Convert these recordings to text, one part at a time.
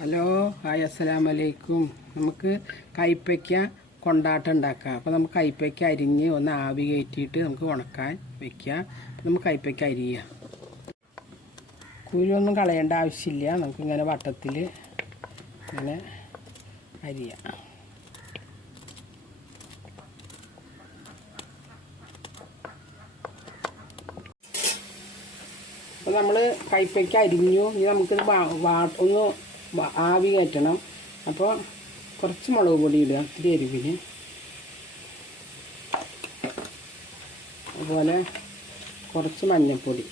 Hello hi അസ്സലാമലൈക്കും. നമുക്ക് കൈപ്പയ്ക്ക കൊണ്ടാട്ടം ഉണ്ടാക്കാം. അപ്പോൾ നമുക്ക് കൈപ്പയ്ക്ക അരിഞ്ഞ് ഒന്ന് ആവി കയറ്റിയിട്ട് നമുക്ക് ഉണക്കാൻ വയ്ക്കുക. നമുക്ക് കൈപ്പയ്ക്ക അരിയുക. കുരുവൊന്നും കളയേണ്ട ആവശ്യമില്ല. നമുക്കിങ്ങനെ വട്ടത്തിൽ ഇങ്ങനെ അരിയാം. അപ്പോൾ നമ്മൾ കൈപ്പയ്ക്ക അരിഞ്ഞു. ഇനി നമുക്കിത് ഒന്ന് ആവി കയറ്റണം. അപ്പോൾ കുറച്ച് മുളക് പൊടി ഇടുക, ഇത്തിരി എരിവിന്. അതുപോലെ കുറച്ച് മഞ്ഞൾപ്പൊടി,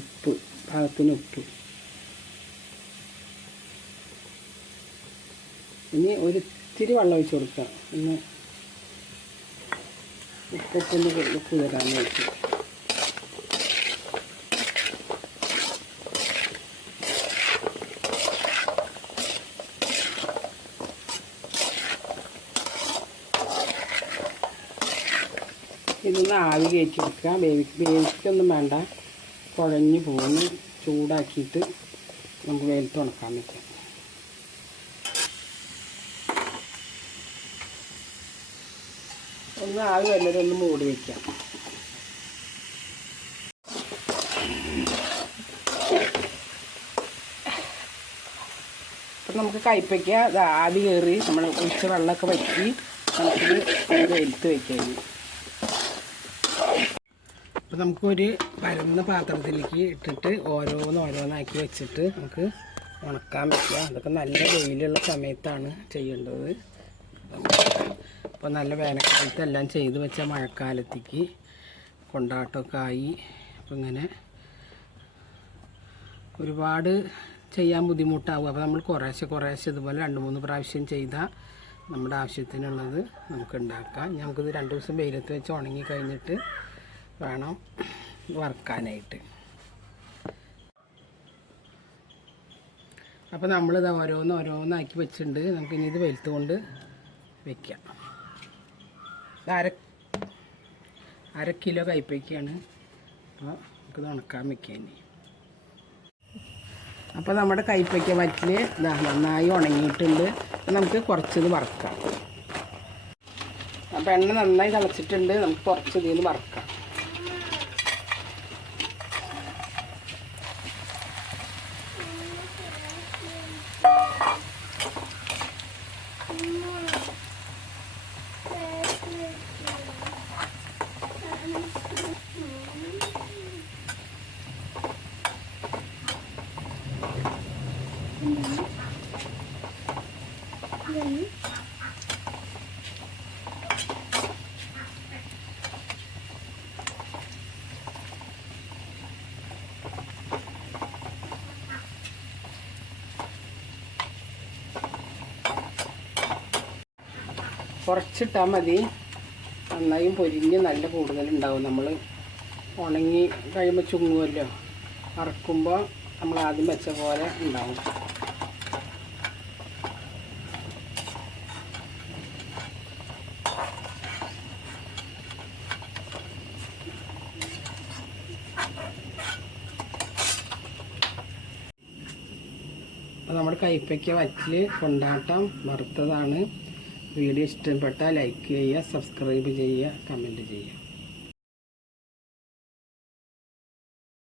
ഉപ്പ്, പാകത്തിന് ഉപ്പ്. ഇനി ഒരിത്തിരി വെള്ളം ഒഴിച്ച് കൊടുക്കുക. ഒന്ന് ഉപ്പൊന്ന് കുതിരാൻ വെച്ച് ഇതൊന്ന് ആവി കയറ്റി വെക്കുക. വേവിക്കൊന്നും വേണ്ട, കുഴഞ്ഞ് പോകുന്ന ചൂടാക്കിയിട്ട് നമുക്ക് വെയിലത്ത് ഉണക്കാൻ വെക്കാം. ഒന്ന് ആവി വല്ലതും ഒന്ന് മൂടി വയ്ക്കാം. അപ്പം നമുക്ക് കൈപ്പയ്ക്ക ആവി കയറി നമ്മൾ ഒഴിച്ച വെള്ളമൊക്കെ വറ്റി നമുക്കിത് വെയിലത്ത് വയ്ക്കാം. അപ്പം നമുക്കൊരു പരന്ന പാത്രത്തിലേക്ക് ഇട്ടിട്ട് ഓരോന്നാക്കി വെച്ചിട്ട് നമുക്ക് ഉണക്കാൻ പറ്റുക. അതൊക്കെ നല്ല വെയിലുള്ള സമയത്താണ് ചെയ്യേണ്ടത്. അപ്പോൾ നല്ല വേനൽക്കാലത്ത് എല്ലാം ചെയ്ത് വെച്ചാൽ മഴക്കാലത്തേക്ക് കൊണ്ടാട്ടമൊക്കെ ആയി. അപ്പം ഇങ്ങനെ ഒരുപാട് ചെയ്യാൻ ബുദ്ധിമുട്ടാവും. അപ്പോൾ നമ്മൾ കുറേശ്ശെ ഇതുപോലെ 2-3 പ്രാവശ്യം ചെയ്താൽ നമ്മുടെ ആവശ്യത്തിനുള്ളത് നമുക്ക് ഉണ്ടാക്കാം. നമുക്കിത് 2 ദിവസം വെയിലത്ത് വെച്ച് ഉണങ്ങി കഴിഞ്ഞിട്ട് വേണം വറുക്കാനായിട്ട്. അപ്പോൾ നമ്മളിത് ഓരോന്നാക്കി വെച്ചിട്ടുണ്ട്. നമുക്കിനി ഇത് വെയിലത്ത് കൊണ്ട് വയ്ക്കാം. അര കിലോ കൈപ്പയ്ക്കാണ്. അപ്പോൾ നമുക്കിത് ഉണക്കാൻ വയ്ക്കാം. ഇനി അപ്പോൾ നമ്മുടെ കൈപ്പയ്ക്ക വറ്റിൽ നന്നായി ഉണങ്ങിയിട്ടുണ്ട്. നമുക്ക് കുറച്ചിത് വറുക്കാം. അപ്പോൾ എണ്ണ നന്നായി തിളച്ചിട്ടുണ്ട്. നമുക്ക് കുറച്ച് ഇതിൽ നിന്ന് വറുക്കാം. കുറച്ചിട്ടാൽ മതി. നന്നായും പൊരിഞ്ഞ് നല്ല കൂടുതലുണ്ടാവും. നമ്മൾ ഉണങ്ങി കഴിയുമ്പോൾ ചുങ്ങുമല്ലോ, വറക്കുമ്പോൾ നമ്മൾ ആദ്യം വെച്ച പോലെ ഉണ്ടാവും. അപ്പോൾ നമ്മുടെ കൈപ്പയ്ക്ക വറ്റിൽ കൊണ്ടാട്ടം വറുത്തതാണ്. വീഡിയോ ഇഷ്ടപ്പെട്ടാൽ ലൈക്ക് ചെയ്യുക, സബ്സ്ക്രൈബ് ചെയ്യുക, കമൻറ്റ് ചെയ്യുക.